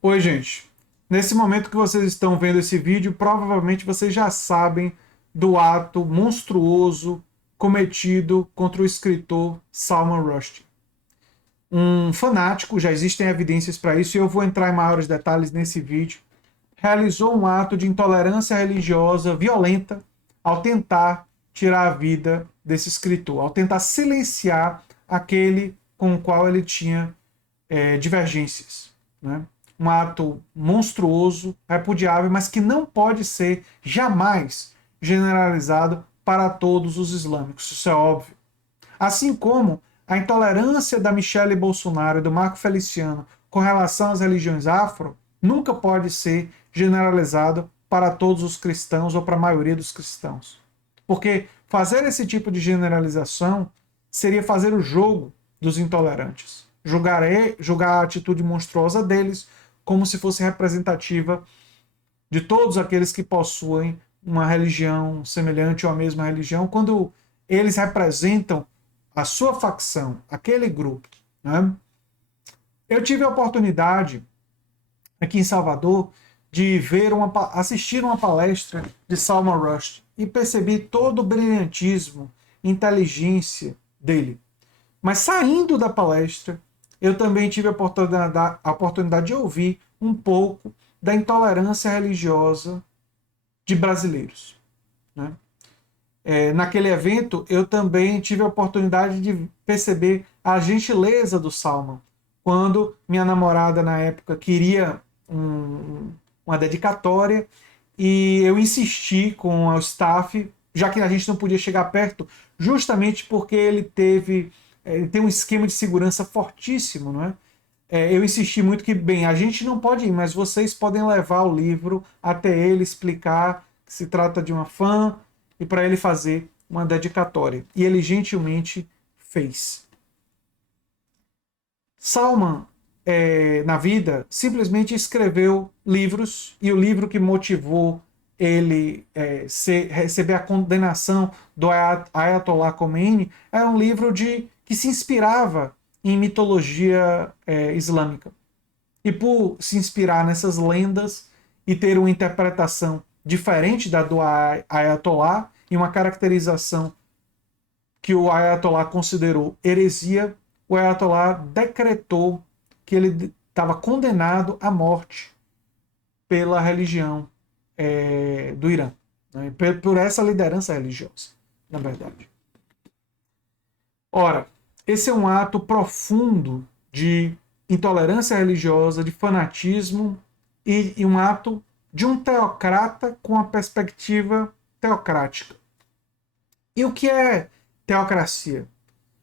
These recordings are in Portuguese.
Oi, gente. Nesse momento que vocês estão vendo esse vídeo, provavelmente vocês já sabem do ato monstruoso cometido contra o escritor Salman Rushdie. Um fanático, já existem evidências para isso e eu vou entrar em maiores detalhes nesse vídeo, realizou um ato de intolerância religiosa violenta ao tentar tirar a vida desse escritor, ao tentar silenciar aquele com o qual ele tinha divergências. Né? Um ato monstruoso, repudiável, mas que não pode ser jamais generalizado para todos os islâmicos. Isso é óbvio. Assim como a intolerância da Michelle Bolsonaro e do Marco Feliciano com relação às religiões afro nunca pode ser generalizado para todos os cristãos ou para a maioria dos cristãos. Porque fazer esse tipo de generalização seria fazer o jogo dos intolerantes. Julgar a atitude monstruosa deles como se fosse representativa de todos aqueles que possuem uma religião semelhante ou a mesma religião, quando eles representam a sua facção, aquele grupo. Né? Eu tive a oportunidade, aqui em Salvador, de assistir uma palestra de Salman Rushdie e percebi todo o brilhantismo, inteligência dele. Mas saindo da palestra, eu também tive a oportunidade de ouvir um pouco da intolerância religiosa de brasileiros. Né? Naquele evento, eu também tive a oportunidade de perceber a gentileza do Salman. Quando minha namorada, na época, queria uma dedicatória e eu insisti com o staff, já que a gente não podia chegar perto, justamente porque ele tem um esquema de segurança fortíssimo, não é? Eu insisti muito que, bem, a gente não pode ir, mas vocês podem levar o livro até ele, explicar que se trata de uma fã e para ele fazer uma dedicatória. E ele gentilmente fez. Salman, na vida, simplesmente escreveu livros e o livro que motivou ele receber a condenação do Ayatollah Khomeini é um livro que se inspirava em mitologia islâmica. E por se inspirar nessas lendas e ter uma interpretação diferente da do Ayatollah e uma caracterização que o Ayatollah considerou heresia, o Ayatollah decretou que ele estava condenado à morte pela religião do Irã, né? Por essa liderança religiosa, na verdade. Ora, esse é um ato profundo de intolerância religiosa, de fanatismo e um ato de um teocrata com a perspectiva teocrática. E o que é teocracia?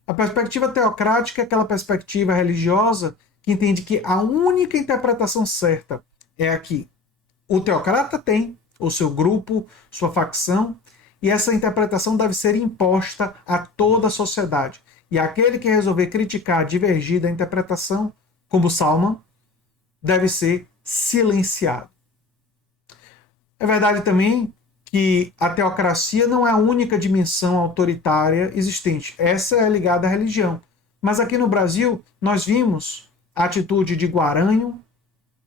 A perspectiva teocrática é aquela perspectiva religiosa que entende que a única interpretação certa é a que o teocrata tem, o seu grupo, sua facção, e essa interpretação deve ser imposta a toda a sociedade. E aquele que resolver criticar, divergir da interpretação, como Salman, deve ser silenciado. É verdade também que a teocracia não é a única dimensão autoritária existente. Essa é ligada à religião. Mas aqui no Brasil, nós vimos a atitude de Guaranho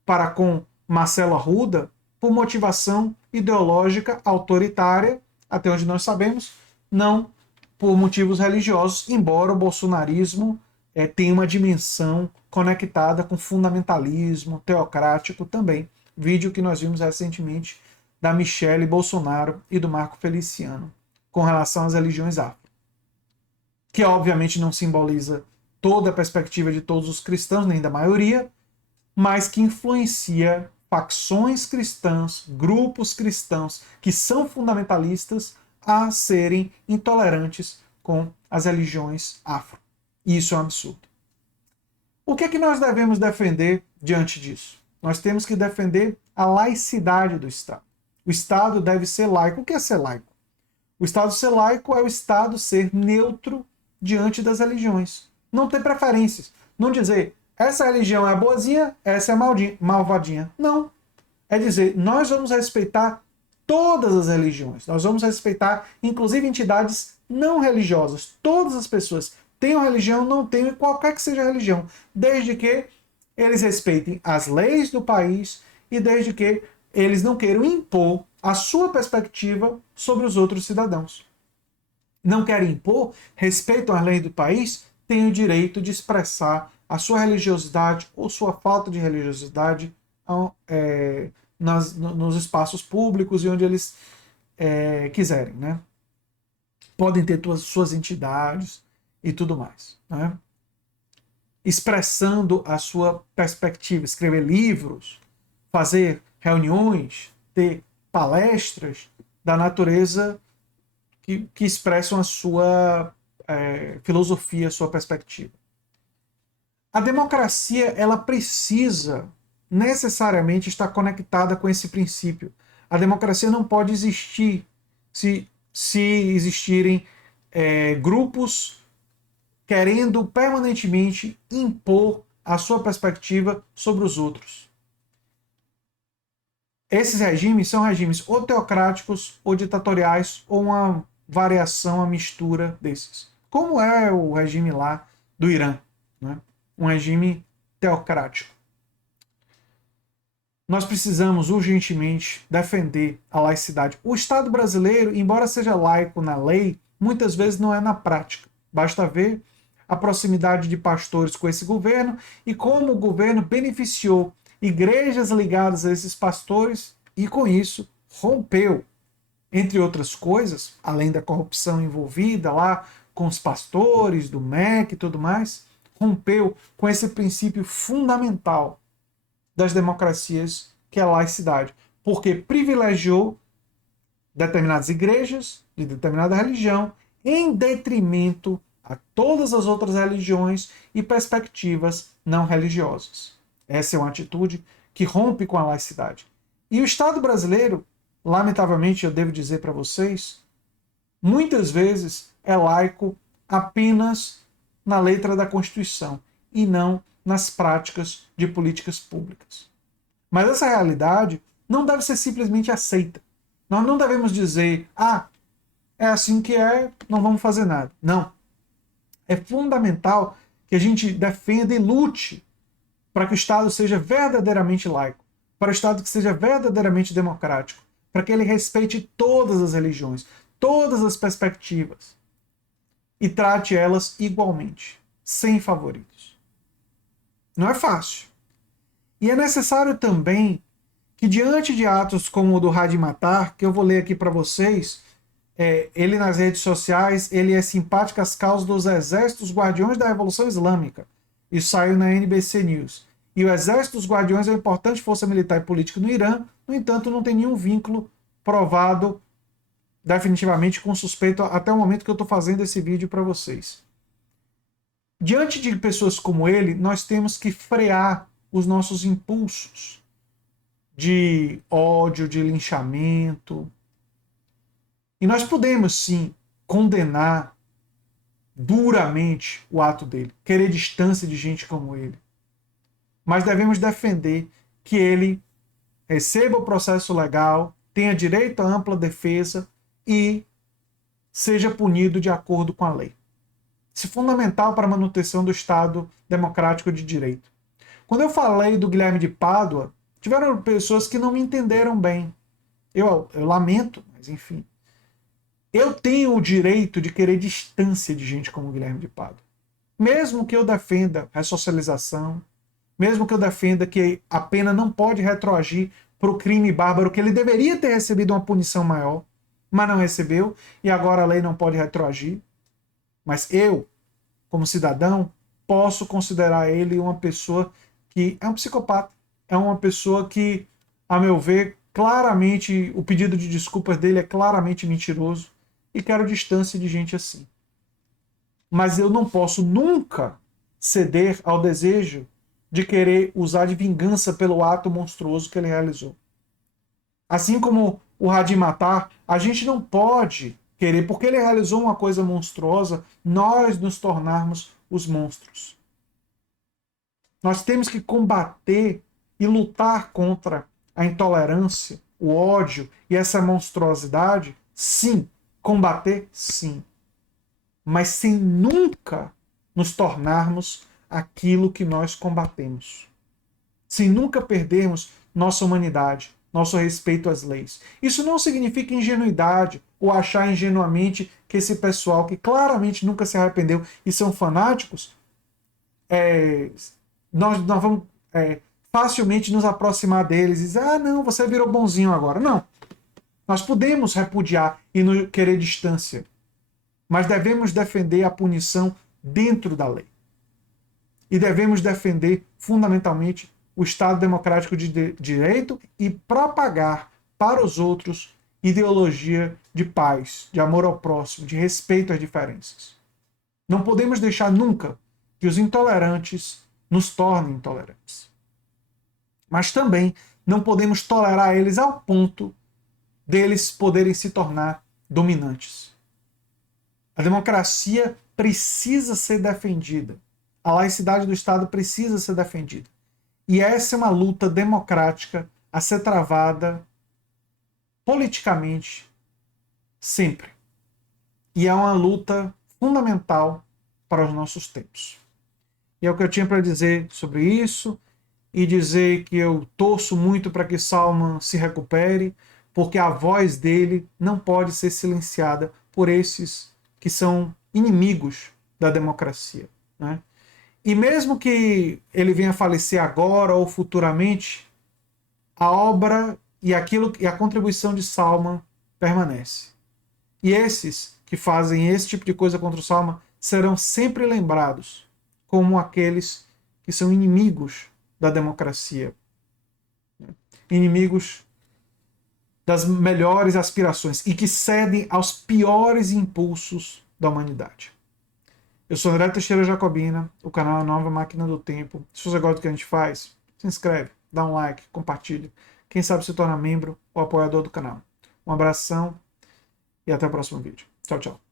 para com Marcelo Arruda por motivação ideológica autoritária, até onde nós sabemos, não por motivos religiosos, embora o bolsonarismo tenha uma dimensão conectada com fundamentalismo teocrático também. Vídeo que nós vimos recentemente da Michelle Bolsonaro e do Marco Feliciano com relação às religiões afro, que obviamente não simboliza toda a perspectiva de todos os cristãos, nem da maioria, mas que influencia facções cristãs, grupos cristãos que são fundamentalistas a serem intolerantes com as religiões afro. E isso é um absurdo. O que é que nós devemos defender diante disso? Nós temos que defender a laicidade do Estado. O Estado deve ser laico. O que é ser laico? O Estado ser laico é o Estado ser neutro diante das religiões. Não ter preferências. Não dizer, essa religião é boazinha, essa é malvadinha. Não. É dizer, nós vamos respeitar todas as religiões. Nós vamos respeitar, inclusive, entidades não religiosas. Todas as pessoas tenham religião, não tenham, qualquer que seja a religião. Desde que eles respeitem as leis do país e desde que eles não queiram impor a sua perspectiva sobre os outros cidadãos. Não querem impor, respeitam as leis do país, têm o direito de expressar a sua religiosidade ou sua falta de religiosidade nos espaços públicos e onde eles quiserem, né? Podem ter suas entidades e tudo mais, né? Expressando a sua perspectiva, escrever livros, fazer reuniões, ter palestras da natureza que expressam a sua filosofia, a sua perspectiva. A democracia, ela precisa necessariamente estar conectada com esse princípio. A democracia não pode existir se existirem grupos querendo permanentemente impor a sua perspectiva sobre os outros. Esses regimes são regimes ou teocráticos, ou ditatoriais, ou uma variação, uma mistura desses. Como é o regime lá do Irã, né? Um regime teocrático. Nós precisamos urgentemente defender a laicidade. O Estado brasileiro, embora seja laico na lei, muitas vezes não é na prática. Basta ver a proximidade de pastores com esse governo e como o governo beneficiou igrejas ligadas a esses pastores e, com isso, rompeu, entre outras coisas, além da corrupção envolvida lá com os pastores do MEC e tudo mais, rompeu com esse princípio fundamental das democracias, que é a laicidade, porque privilegiou determinadas igrejas de determinada religião em detrimento a todas as outras religiões e perspectivas não religiosas. Essa é uma atitude que rompe com a laicidade. E o Estado brasileiro, lamentavelmente eu devo dizer para vocês, muitas vezes é laico apenas na letra da Constituição e não nas práticas de políticas públicas. Mas essa realidade não deve ser simplesmente aceita. Nós não devemos dizer, é assim que é, não vamos fazer nada. Não. É fundamental que a gente defenda e lute para que o Estado seja verdadeiramente laico, para o Estado que seja verdadeiramente democrático, para que ele respeite todas as religiões, todas as perspectivas e trate elas igualmente, sem favoritos. Não é fácil. E é necessário também que, diante de atos como o do Hadi Matar, que eu vou ler aqui para vocês, ele nas redes sociais, ele é simpático às causas dos exércitos guardiões da Revolução Islâmica. Isso saiu na NBC News. E o Exército dos Guardiões é uma importante força militar e política no Irã, no entanto, não tem nenhum vínculo provado definitivamente com suspeito até o momento que eu estou fazendo esse vídeo para vocês. Diante de pessoas como ele, nós temos que frear os nossos impulsos de ódio, de linchamento. E nós podemos, sim, condenar duramente o ato dele, querer distância de gente como ele. Mas devemos defender que ele receba o processo legal, tenha direito à ampla defesa e seja punido de acordo com a lei. Isso é fundamental para a manutenção do Estado democrático de direito. Quando eu falei do Guilherme de Pádua, tiveram pessoas que não me entenderam bem. Eu lamento, mas enfim. Eu tenho o direito de querer distância de gente como o Guilherme de Pádua. Mesmo que eu defenda ressocialização, mesmo que eu defenda que a pena não pode retroagir para o crime bárbaro, que ele deveria ter recebido uma punição maior, mas não recebeu, e agora a lei não pode retroagir. Mas eu, como cidadão, posso considerar ele uma pessoa que é um psicopata, é uma pessoa que, a meu ver, claramente, o pedido de desculpas dele é claramente mentiroso, e quero distância de gente assim. Mas eu não posso nunca ceder ao desejo de querer usar de vingança pelo ato monstruoso que ele realizou. Assim como o Hadi Matar, a gente não pode querer, porque ele realizou uma coisa monstruosa, nós nos tornarmos os monstros. Nós temos que combater e lutar contra a intolerância, o ódio e essa monstruosidade, sim. Combater, sim. Mas sem nunca nos tornarmos aquilo que nós combatemos. sem nunca perdermos nossa humanidade, nosso respeito às leis. Isso não significa ingenuidade ou achar ingenuamente que esse pessoal que claramente nunca se arrependeu e são fanáticos, nós vamos facilmente nos aproximar deles e dizer, ah, não, você virou bonzinho agora. Não. Nós podemos repudiar e querer distância, mas devemos defender a punição dentro da lei. E devemos defender, fundamentalmente, o Estado democrático de direito e propagar para os outros ideologia de paz, de amor ao próximo, de respeito às diferenças. Não podemos deixar nunca que os intolerantes nos tornem intolerantes. Mas também não podemos tolerar eles ao ponto deles poderem se tornar dominantes. A democracia precisa ser defendida. A laicidade do Estado precisa ser defendida. E essa é uma luta democrática a ser travada politicamente sempre. E é uma luta fundamental para os nossos tempos. E é o que eu tinha para dizer sobre isso, e dizer que eu torço muito para que Salman se recupere, porque a voz dele não pode ser silenciada por esses que são inimigos da democracia, né? E mesmo que ele venha a falecer agora ou futuramente, a obra e a contribuição de Salman permanece. E esses que fazem esse tipo de coisa contra o Salman serão sempre lembrados como aqueles que são inimigos da democracia, inimigos das melhores aspirações e que cedem aos piores impulsos da humanidade. Eu sou André Teixeira Jacobina, o canal é Nova Máquina do Tempo. Se você gosta do que a gente faz, se inscreve, dá um like, compartilha. Quem sabe se torna membro ou apoiador do canal. Um abração e até o próximo vídeo. Tchau, tchau.